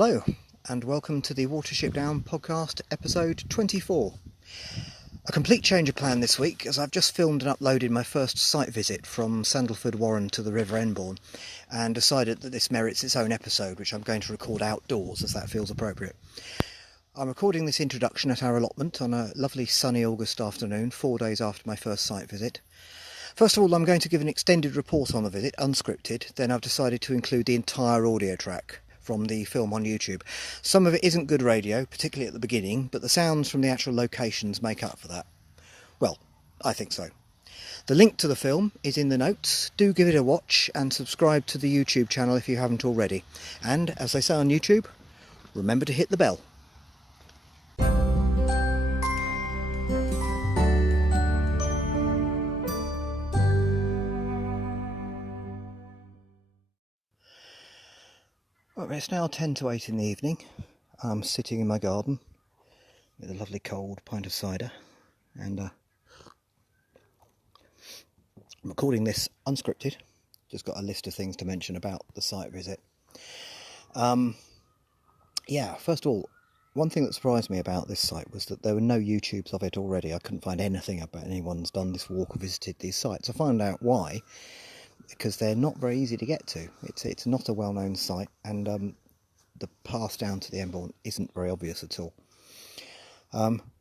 Hello, and welcome to the Watership Down podcast, episode 24. A complete change of plan this week, as I've just filmed and uploaded my first site visit from Sandleford Warren to the River Enborne, and decided that this merits its own episode, which I'm going to record outdoors, as that feels appropriate. I'm recording this introduction at our allotment on a lovely sunny August afternoon, 4 days after my first site visit. First of all, I'm going to give an extended report on the visit, unscripted, then I've decided to include the entire audio track from the film on YouTube. Some of it isn't good radio, particularly at the beginning, but the sounds from the actual locations make up for that. Well, I think so. The link to the film is in the notes. Do give it a watch and subscribe to the YouTube channel if you haven't already. And, as they say on YouTube, remember to hit the bell. Well, it's now 10 to 8 in the evening. I'm sitting in my garden with a lovely cold pint of cider, and I'm recording this unscripted. Just got a list of things to mention about the site visit. First of all, one thing that surprised me about this site was that there were no YouTubes of it already. I couldn't find anything about anyone's done this walk or visited these sites. I found out why, because they're not very easy to get to. It's not a well-known site, and the path down to the Enborne isn't very obvious at all.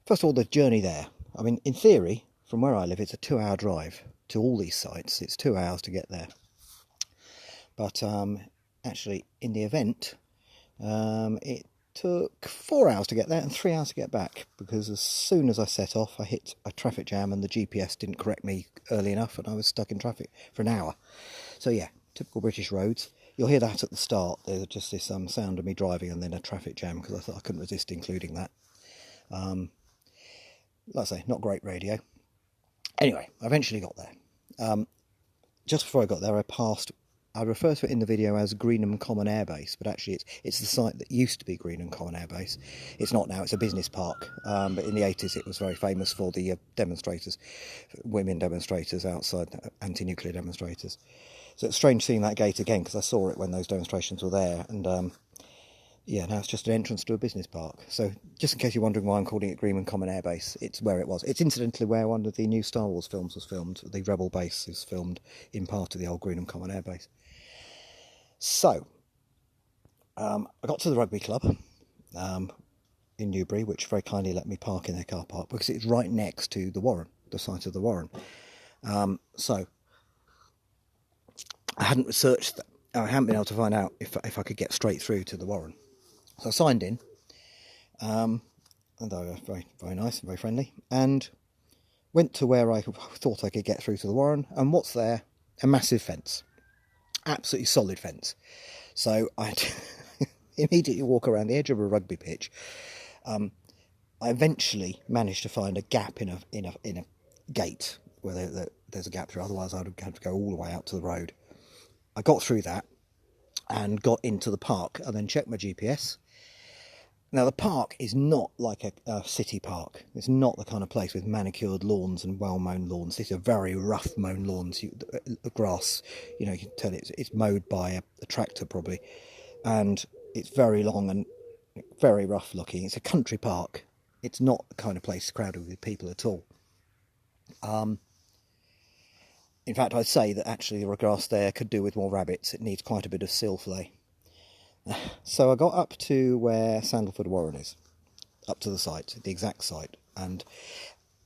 First of all, the journey there. I mean, in theory, from where I live, it's a 2-hour drive to all these sites. It's 2 hours to get there. But actually, in the event, it took 4 hours to get there and 3 hours to get back, because as soon as I set off, I hit a traffic jam and the GPS didn't correct me early enough, and I was stuck in traffic for an hour. So yeah, typical British roads. You'll hear that at the start. There's just this sound of me driving and then a traffic jam, because I thought I couldn't resist including that. Like I say, not great radio. Anyway, I eventually got there. Just before I got there, I refer to it in the video as Greenham Common Air Base, but actually it's the site that used to be Greenham Common Air Base. It's not now, it's a business park, but in the 80s it was very famous for the demonstrators, women demonstrators outside, anti-nuclear demonstrators. So it's strange seeing that gate again, because I saw it when those demonstrations were there, and now it's just an entrance to a business park. So just in case you're wondering why I'm calling it Greenham Common Air Base, it's where it was. It's incidentally where one of the new Star Wars films was filmed. The Rebel base is filmed in part of the old Greenham Common Air Base. So, I got to the rugby club in Newbury, which very kindly let me park in their car park, because it's right next to the Warren, the site of the Warren. So, I hadn't researched that. I hadn't been able to find out if I could get straight through to the Warren. So I signed in, and they were very, very nice and very friendly, and went to where I thought I could get through to the Warren, and what's there? A massive fence. Absolutely solid fence. So I had to immediately walk around the edge of a rugby pitch. I eventually managed to find a gap in a gate where there's a gap through. Otherwise, I would have to go all the way out to the road. I got through that and got into the park, and then checked my GPS. Now, the park is not like a city park. It's not the kind of place with manicured lawns and well-mown lawns. These are very rough mown lawns. The grass, you can tell it's mowed by a tractor probably. And it's very long and very rough looking. It's a country park. It's not the kind of place crowded with people at all. In fact, I'd say that actually the grass there could do with more rabbits. It needs quite a bit of silflay. So I got up to where Sandleford Warren is, up to the site, the exact site, and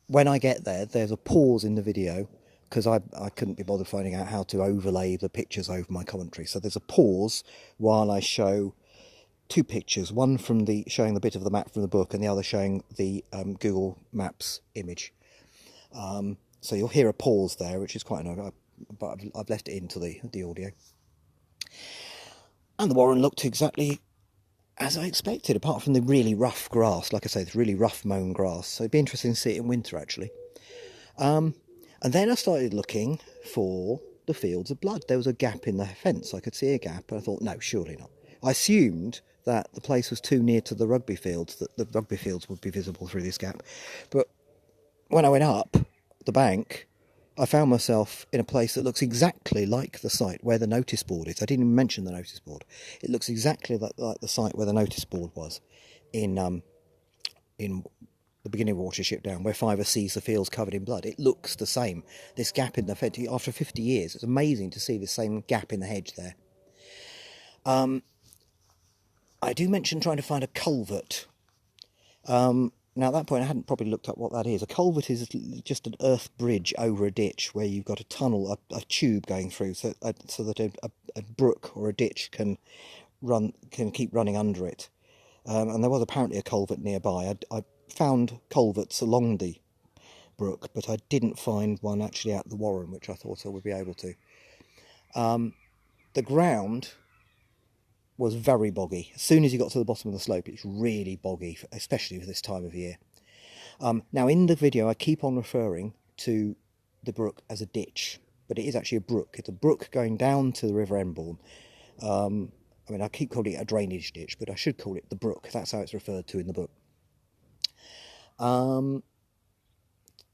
when I get there, there's a pause in the video, because I couldn't be bothered finding out how to overlay the pictures over my commentary. So there's a pause while I show two pictures, one showing the bit of the map from the book, and the other showing the Google Maps image. So you'll hear a pause there, which is quite annoying, but I've left it into the audio. And the Warren looked exactly as I expected, apart from the really rough grass. Like I say, it's really rough mown grass. So it'd be interesting to see it in winter, actually. And then I started looking for the fields of blood. There was a gap in the fence. I could see a gap, and I thought, no, surely not. I assumed that the place was too near to the rugby fields, that the rugby fields would be visible through this gap. But when I went up the bank, I found myself in a place that looks exactly like the site where the notice board is. I didn't even mention the notice board. It looks exactly like the site where the notice board was in the beginning of Watership Down, where Fiver sees the fields covered in blood. It looks the same. This gap in the hedge, after 50 years, it's amazing to see the same gap in the hedge there. I do mention trying to find a culvert. Now, at that point, I hadn't probably looked up what that is. A culvert is just an earth bridge over a ditch where you've got a tunnel, a tube going through, so that a brook or a ditch can keep running under it. And there was apparently a culvert nearby. I found culverts along the brook, but I didn't find one actually out the warren, which I thought I would be able to. The ground was very boggy. As soon as you got to the bottom of the slope, it's really boggy, especially for this time of year. Now, in the video, I keep on referring to the brook as a ditch, but it is actually a brook. It's a brook going down to the River Enborne. I mean, I keep calling it a drainage ditch, but I should call it the brook. That's how it's referred to in the book.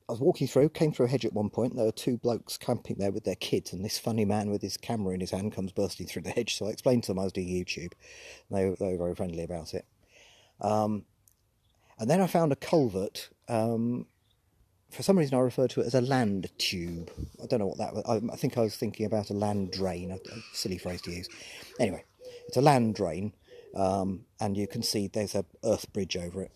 I was walking through, came through a hedge at one point. There were two blokes camping there with their kids, and this funny man with his camera in his hand comes bursting through the hedge. So I explained to them I was doing YouTube. They were very friendly about it. And then I found a culvert. For some reason I referred to it as a land tube. I don't know what that was. I think I was thinking about a land drain, a silly phrase to use. Anyway, it's a land drain, and you can see there's an earth bridge over it.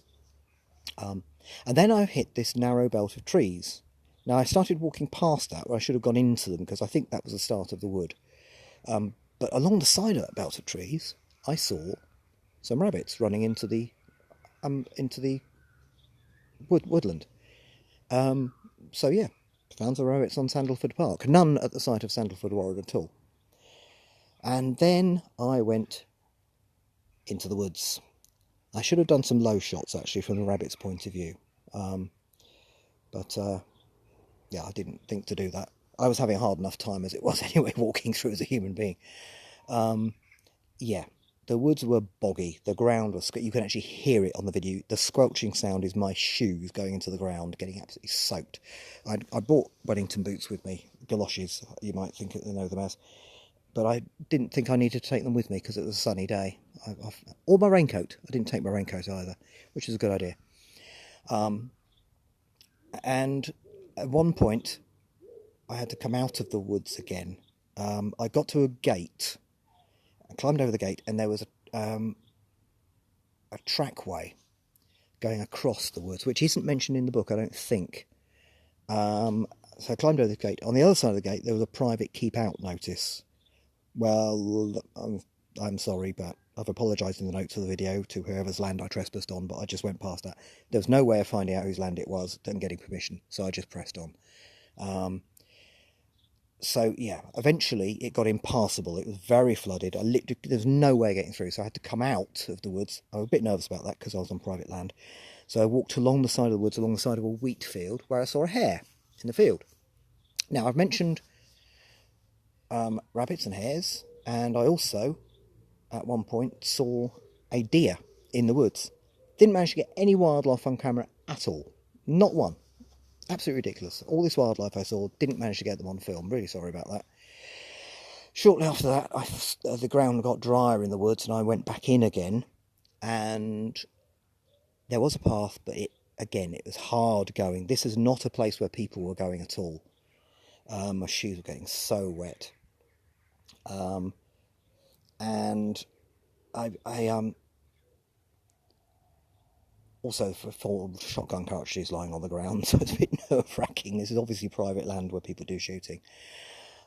And then I hit this narrow belt of trees. Now, I started walking past that, where I should have gone into them, because I think that was the start of the wood. But along the side of that belt of trees, I saw some rabbits running into the woodland. So yeah, found the rabbits on Sandleford Park. None at the site of Sandleford Warren at all. And then I went into the woods. I should have done some low shots, actually, from the rabbit's point of view. But yeah, I didn't think to do that. I was having a hard enough time as it was anyway, walking through as a human being. Yeah, the woods were boggy. The ground was... You can actually hear it on the video. The squelching sound is my shoes going into the ground, getting absolutely soaked. I brought Wellington boots with me, galoshes, you might think you know them as. But I didn't think I needed to take them with me because it was a sunny day. Or my raincoat. I didn't take my raincoat either, which is a good idea. And at one point, I had to come out of the woods again. I got to a gate. I climbed over the gate, and there was a trackway going across the woods, which isn't mentioned in the book, I don't think. So I climbed over the gate. On the other side of the gate, there was a private keep out notice. Well, I'm sorry, but I've apologised in the notes of the video to whoever's land I trespassed on, but I just went past that. There was no way of finding out whose land it was and getting permission, so I just pressed on. So, yeah, eventually it got impassable. It was very flooded. There was no way of getting through, so I had to come out of the woods. I was a bit nervous about that because I was on private land. So I walked along the side of the woods, along the side of a wheat field, where I saw a hare in the field. Now, I've mentioned rabbits and hares, and I also, at one point, saw a deer in the woods. Didn't manage to get any wildlife on camera at all. Not one. Absolutely ridiculous. All this wildlife I saw, didn't manage to get them on film. Really sorry about that. Shortly after that, the ground got drier in the woods, and I went back in again, and there was a path, but it was hard going. This is not a place where people were going at all. My shoes were getting so wet. And I also four shotgun cartridges lying on the ground, so it's a bit nerve-wracking. This is obviously private land where people do shooting.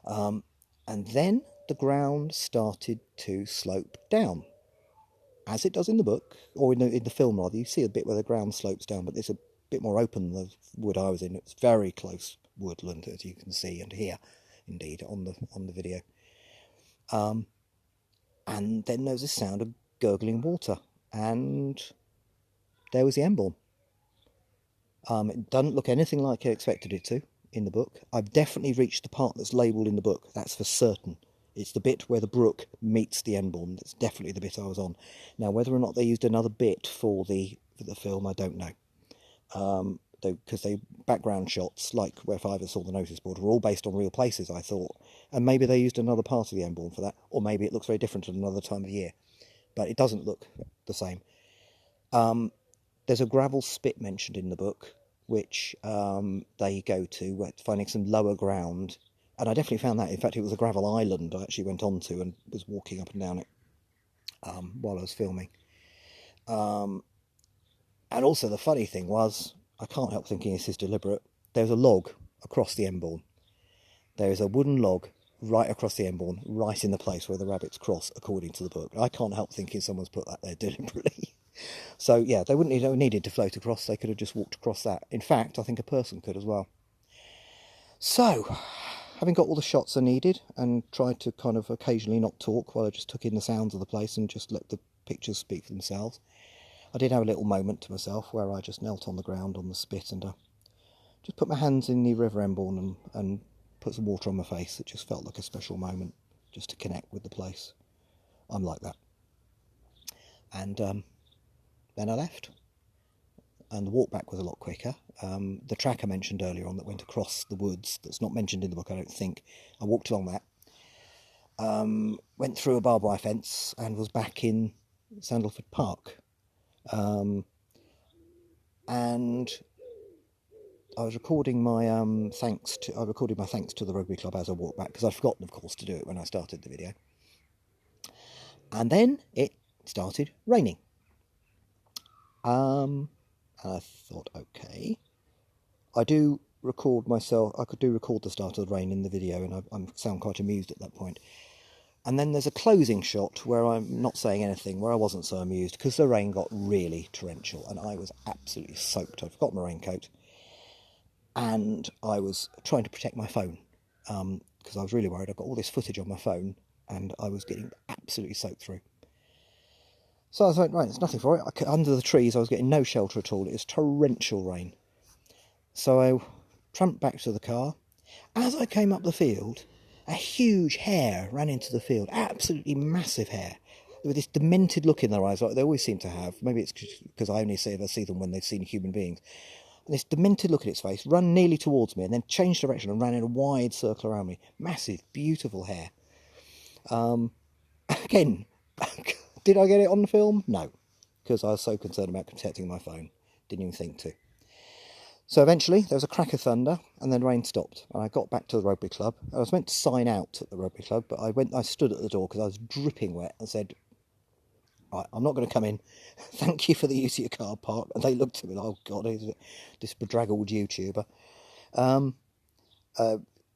And then the ground started to slope down, as it does in the book, or in the film rather. You see a bit where the ground slopes down, but it's a bit more open than the wood I was in. It's very close woodland, as you can see and hear, indeed, on the video. And then there was a sound of gurgling water, and there was the Enborne. It doesn't look anything like I expected it to in the book. I've definitely reached the part that's labelled in the book, that's for certain. It's the bit where the brook meets the Enborne. That's definitely the bit I was on. Now, whether or not they used another bit for the film, I don't know. because they background shots, like where Fiver saw the notice board, were all based on real places, I thought. And maybe they used another part of the Enborne for that, or maybe it looks very different at another time of year. But it doesn't look the same. There's a gravel spit mentioned in the book, which they go to, finding some lower ground. And I definitely found that. In fact, it was a gravel island I actually went onto and was walking up and down it while I was filming. And also the funny thing was, I can't help thinking this is deliberate, there's a log across the Enborne. There is a wooden log right across the Enborne, right in the place where the rabbits cross, according to the book. I can't help thinking someone's put that there deliberately. So yeah, they wouldn't have needed to float across, they could have just walked across that. In fact, I think a person could as well. So, having got all the shots I needed and tried to kind of occasionally not talk while I just took in the sounds of the place and just let the pictures speak for themselves, I did have a little moment to myself where I just knelt on the ground on the spit and just put my hands in the River Enborne and put some water on my face. It just felt like a special moment just to connect with the place. I'm like that. And then I left. And the walk back was a lot quicker. The track I mentioned earlier on that went across the woods, that's not mentioned in the book, I don't think, I walked along that. Went through a barbed wire fence and was back in Sandleford Park. And I was recording my thanks to the rugby club as I walked back, because I'd forgotten, of course, to do it when I started the video. And then it started raining. And I thought, okay, I do record myself. I could record the start of the rain in the video, and I sound quite amused at that point. And then there's a closing shot where I'm not saying anything, where I wasn't so amused, because the rain got really torrential, and I was absolutely soaked. I'd forgotten my raincoat, and I was trying to protect my phone, because I was really worried. I got all this footage on my phone, and I was getting absolutely soaked through. So I was like, right, there's nothing for it. Under the trees, I was getting no shelter at all. It was torrential rain. So I tramped back to the car. As I came up the field, a huge hare ran into the field, absolutely massive hare, with this demented look in their eyes, like they always seem to have. Maybe it's because I only ever see them when they've seen human beings. And this demented look in its face, ran nearly towards me, and then changed direction and ran in a wide circle around me. Massive, beautiful hare. Again, did I get it on the film? No, because I was so concerned about protecting my phone. Didn't even think to. So eventually there was a crack of thunder, and then rain stopped, and I got back to the rugby club. I was meant to sign out at the rugby club, but I stood at the door because I was dripping wet and said, right, I'm not going to come in. Thank you for the use of your car park. And they looked at me like, oh God, who's this bedraggled YouTuber?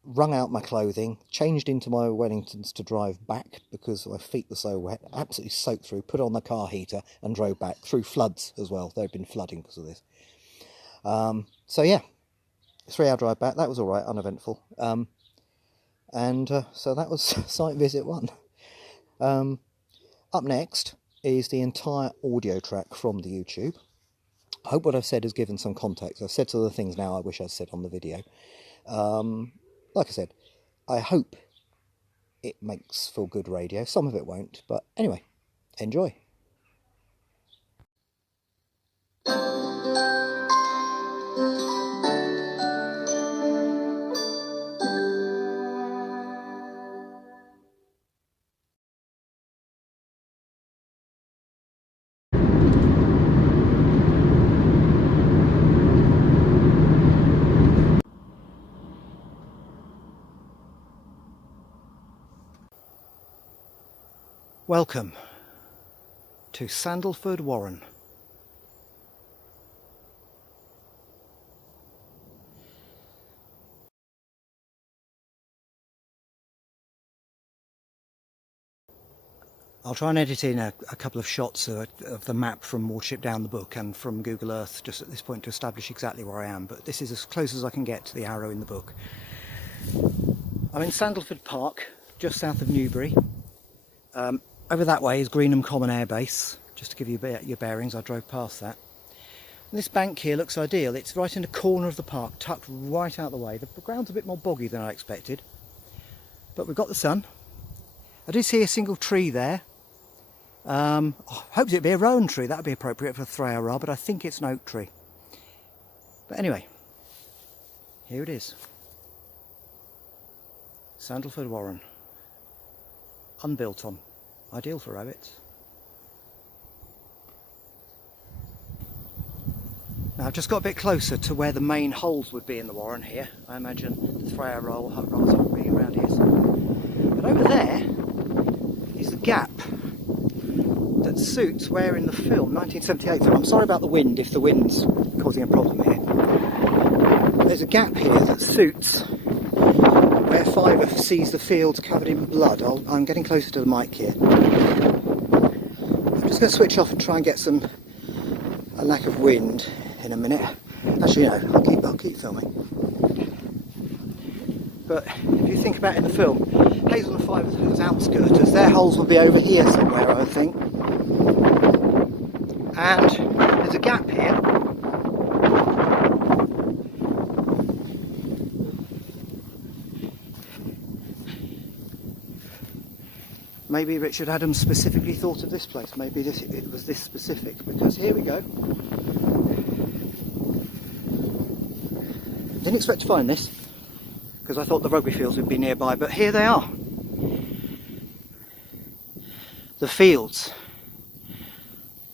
Wrung out my clothing, changed into my Wellingtons to drive back because my feet were so wet, absolutely soaked through, put on the car heater and drove back through floods as well. There had been flooding because of this. So yeah, 3-hour drive back. That was all right, uneventful. So that was site visit 1. Up next is the entire audio track from the YouTube. I hope what I've said has given some context. I've said some of the things now I wish I'd said on the video. Like I said, I hope it makes for good radio. Some of it won't, but anyway, enjoy. Welcome to Sandleford Warren. I'll try and edit in a couple of shots of the map from Watership down the book and from Google Earth just at this point to establish exactly where I am, but this is as close as I can get to the arrow in the book. I'm in Sandleford Park, just south of Newbury. Over that way is Greenham Common Air Base, just to give you your bearings. I drove past that. And this bank here looks ideal. It's right in the corner of the park, tucked right out the way. The ground's a bit more boggy than I expected, but we've got the sun. I do see a single tree there. I hoped it'd be a rowan tree. That would be appropriate for a 3-hour ride, but I think it's an oak tree. But anyway, here it is. Sandleford Warren. Unbuilt on. Ideal for rabbits. Now I've just got a bit closer to where the main holes would be in the warren here. I imagine the Freya rolls would be around here somewhere. But over there is the gap that suits where in the film, 1978 film, I'm sorry about the wind if the wind's causing a problem here. There's a gap here that suits where Fiver sees the fields covered in blood. I'm getting closer to the mic here. I'm just going to switch off and try and get a lack of wind in a minute. Actually, no, I'll keep filming. But if you think about it in the film, Hazel and Fiver's outskirts, their holes will be over here somewhere, I think. And there's a gap here. Maybe Richard Adams specifically thought of this place. Maybe it was this specific, because here we go. Didn't expect to find this, because I thought the rugby fields would be nearby, but here they are. The fields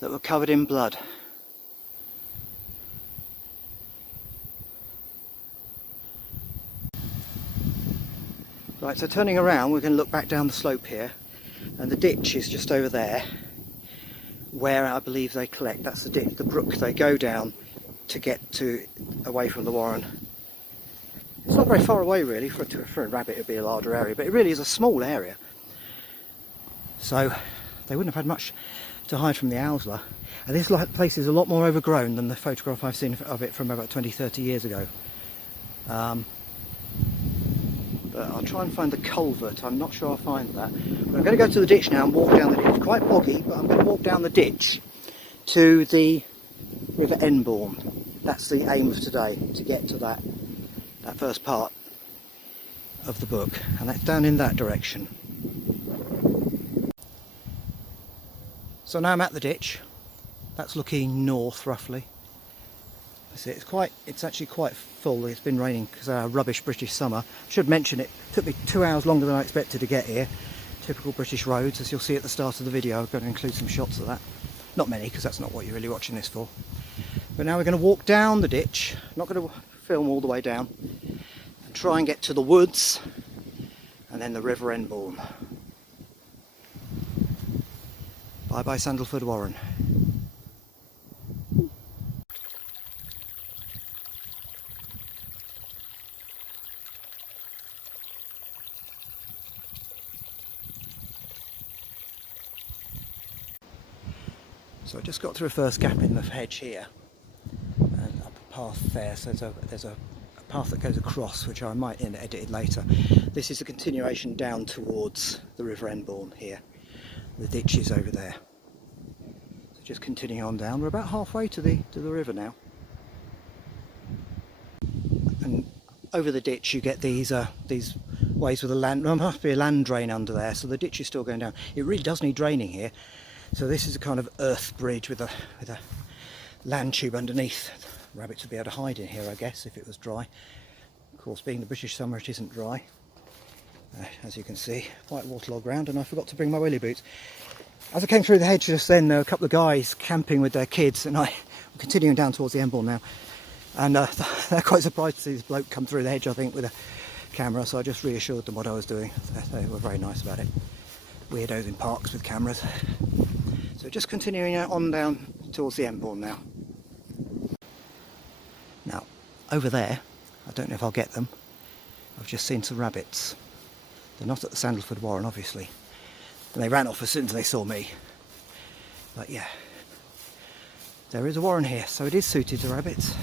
that were covered in blood. Right, so turning around, we're going to look back down the slope here, and the ditch is just over there, where I believe they collect. That's the ditch, the brook they go down to get away from the warren. It's not very far away really. For a rabbit it would be a larger area, but it really is a small area. So they wouldn't have had much to hide from the owsler. And this place is a lot more overgrown than the photograph I've seen of it from about 20-30 years ago. But I'll try and find the culvert. I'm not sure I'll find that. But I'm going to go to the ditch now and walk down the ditch. It's quite boggy, but I'm going to walk down the ditch to the River Enborne. That's the aim of today, to get to that first part of the book, and that's down in that direction. So now I'm at the ditch. That's looking north roughly. See, it's actually quite full. It's been raining because of our rubbish British summer. I should mention it took me 2 hours longer than I expected to get here. Typical British roads, as you'll see at the start of the video. I've got to include some shots of that. Not many, because that's not what you're really watching this for. But now we're going to walk down the ditch. Not going to film all the way down. And try and get to the woods and then the River Enborne. Bye bye Sandleford Warren. So I just got through a first gap in the hedge here and up a path there, so there's a path that goes across, which I might edit it later. This is a continuation down towards the River Enborne here. The ditch is over there. So just continuing on down, we're about halfway to the river now. And over the ditch you get these ways with a land, there must be a land drain under there, so the ditch is still going down. It really does need draining here. So this is a kind of earth bridge with a land tube underneath. Rabbits would be able to hide in here, I guess, if it was dry. Of course, being the British summer, it isn't dry. As you can see, quite waterlogged ground, and I forgot to bring my willy boots. As I came through the hedge just then, there were a couple of guys camping with their kids, and I'm continuing down towards the Enborne now. And they're quite surprised to see this bloke come through the hedge, I think, with a camera, so I just reassured them what I was doing. They were very nice about it. Weirdos in parks with cameras. So just continuing on down towards the Enborne now. Now, over there, I don't know if I'll get them, I've just seen some rabbits. They're not at the Sandleford Warren, obviously. And they ran off as soon as they saw me. But yeah, there is a warren here, so it is suited to rabbits.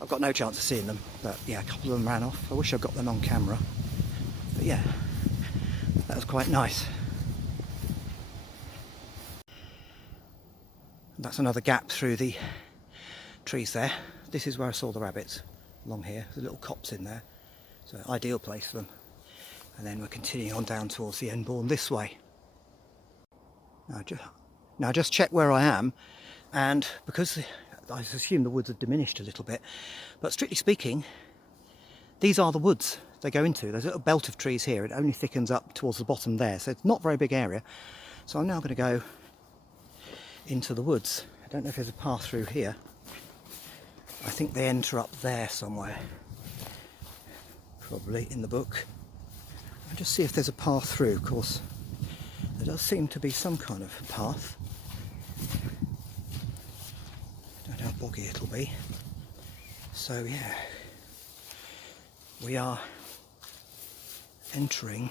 I've got no chance of seeing them, but yeah, a couple of them ran off. I wish I'd got them on camera. But yeah, that was quite nice. That's another gap through the trees there. This is where I saw the rabbits, along here. There's little copse in there, so ideal place for them. And then we're continuing on down towards the Enborne this way. Now just check where I am, and because I assume the woods have diminished a little bit, but strictly speaking, these are the woods they go into. There's a little belt of trees here. It only thickens up towards the bottom there, so it's not a very big area. So I'm now going to go into the woods. I don't know if there's a path through here. I think they enter up there somewhere, probably in the book. I'll just see if there's a path through. Of course, there does seem to be some kind of path. Don't know how boggy it'll be. So yeah, we are entering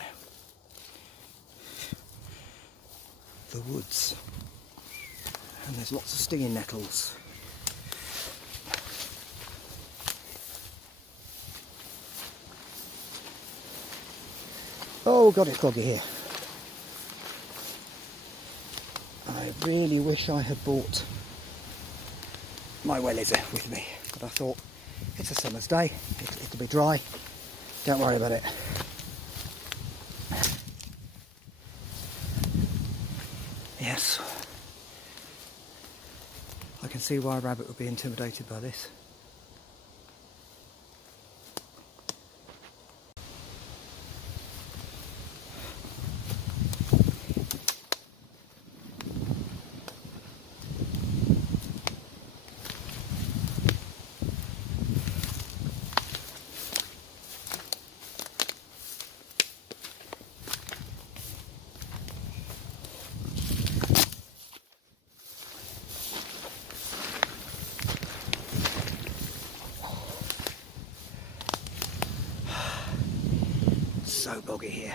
the woods, and there's lots of stinging nettles. Oh god, it's boggy here. I really wish I had brought my wellies with me, but I thought it's a summer's day, it'll be dry, don't worry about it. Yes, I can see why a rabbit would be intimidated by this. So boggy here.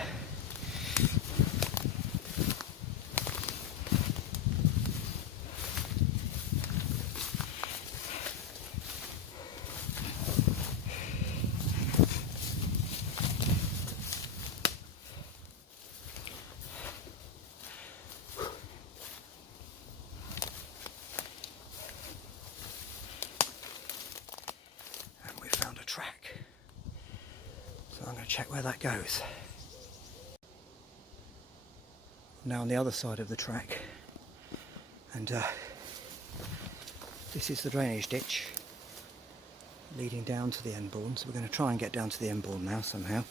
And we found a track. So I'm going to check where that goes. Now on the other side of the track, and this is the drainage ditch leading down to the Enborne, so we're going to try and get down to the Enborne now somehow.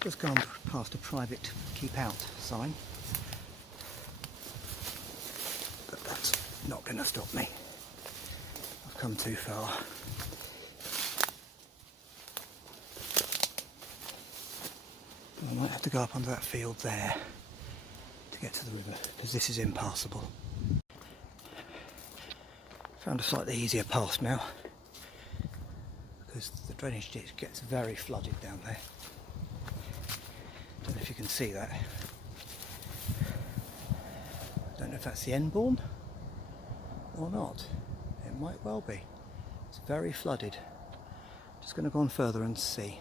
Just gone past a private keep out sign, but that's not going to stop me. I've come too far. I might have to go up onto that field there to get to the river, because this is impassable. Found a slightly easier path now, because the drainage ditch gets very flooded down there. Don't know if you can see that. Don't know if that's the Enborne or not. It might well be. It's very flooded. Just going to go on further and see.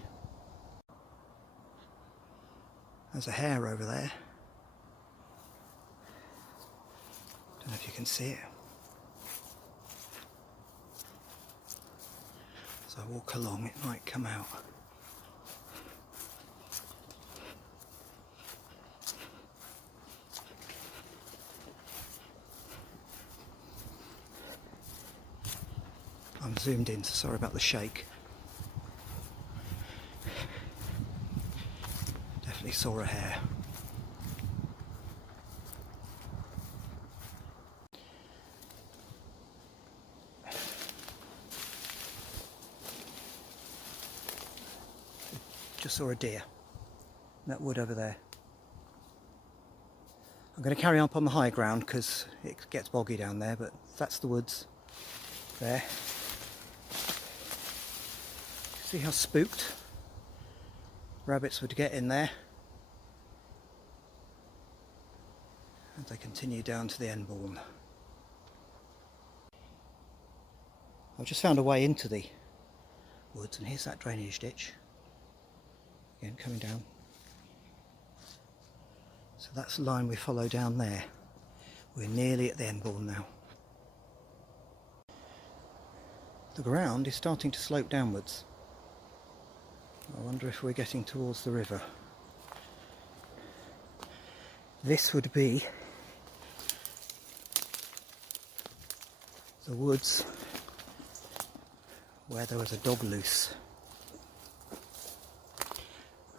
There's a hare over there. Don't know if you can see it. As I walk along, it might come out. I'm zoomed in, so sorry about the shake. Definitely saw a hare. Just saw a deer in that wood over there. I'm going to carry on up on the high ground because it gets boggy down there, but that's the woods there. See how spooked rabbits would get in there. And they continue down to the Enborne. I've just found a way into the woods, and here's that drainage ditch. Again, coming down. So that's the line we follow down there. We're nearly at the Enborne now. The ground is starting to slope downwards. I wonder if we're getting towards the river. This would be the woods where there was a dog loose.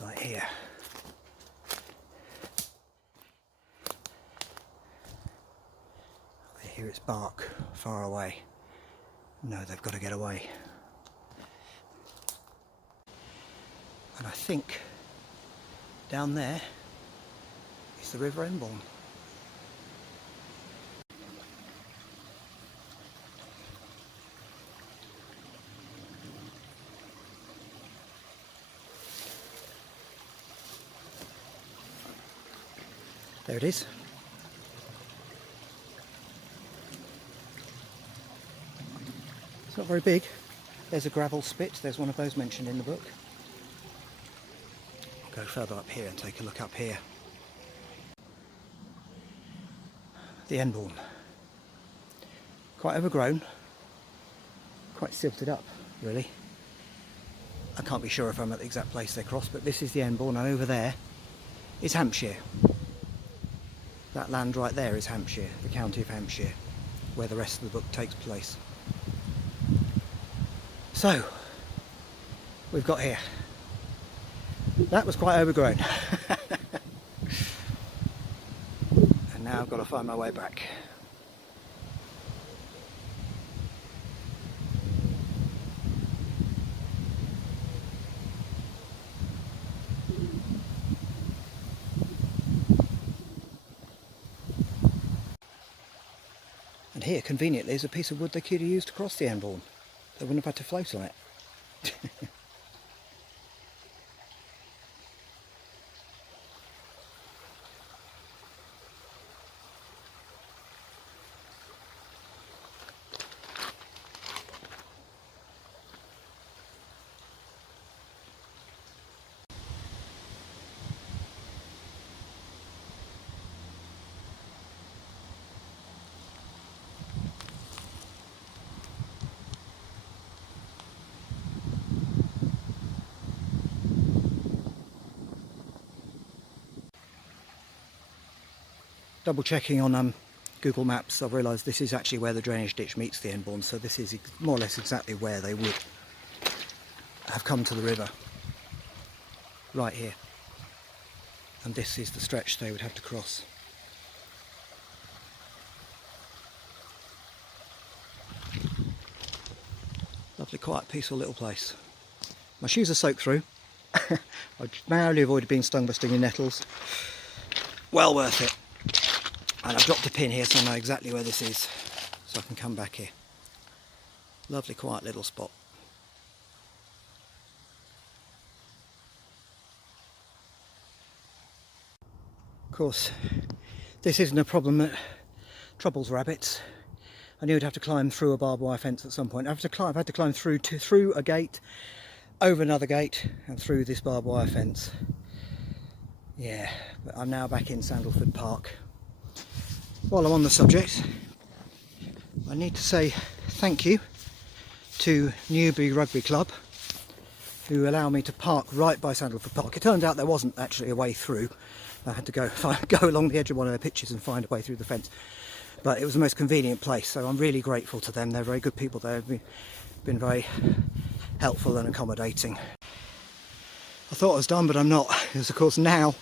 Right here. I hear its bark far away. No, they've got to get away. And I think down there is the River Enborne. There it is. It's not very big. There's a gravel spit. There's one of those mentioned in the book. I'll go further up here and take a look up here. The Enborne. Quite overgrown. Quite silted up, really. I can't be sure if I'm at the exact place they cross, but this is the Enborne, and over there is Hampshire. That land right there is Hampshire, the county of Hampshire, where the rest of the book takes place. So, we've got here. That was quite overgrown. And now I've got to find my way back. And here, conveniently, is a piece of wood they could have used to cross the Enborne. They wouldn't have had to float on it. Double checking on Google Maps, I've realised this is actually where the drainage ditch meets the Enborne, so this is more or less exactly where they would have come to the river. Right here. And this is the stretch they would have to cross. Lovely, quiet, peaceful little place. My shoes are soaked through. I narrowly avoided being stung by stinging nettles. Well worth it. And I've dropped a pin here so I know exactly where this is, so I can come back here. Lovely quiet little spot. Of course, this isn't a problem that troubles rabbits. I knew I'd have to climb through a barbed wire fence at some point. I've had to climb through a gate, over another gate, and through this barbed wire fence. Yeah, but I'm now back in Sandleford Park. While I'm on the subject, I need to say thank you to Newbury Rugby Club, who allow me to park right by Sandleford Park. It turned out there wasn't actually a way through. I had to go along the edge of one of their pitches and find a way through the fence. But it was the most convenient place, so I'm really grateful to them. They're very good people. They've been very helpful and accommodating. I thought I was done, but I'm not, because of course now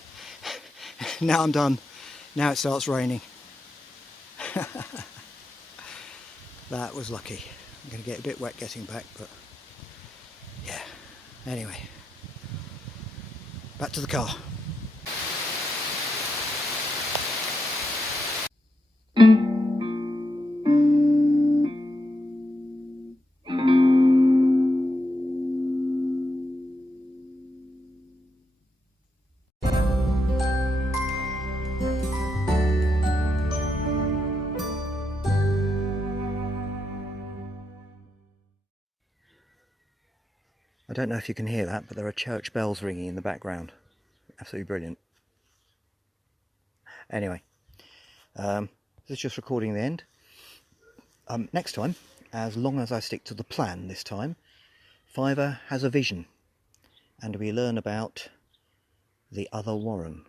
I'm done. Now it starts raining. That was lucky. I'm going to get a bit wet getting back, but yeah. Anyway, back to the car. I don't know if you can hear that, but there are church bells ringing in the background. Absolutely brilliant. Anyway, this is just recording the end. Next time, as long as I stick to the plan this time, Fiver has a vision, and we learn about the other Warren.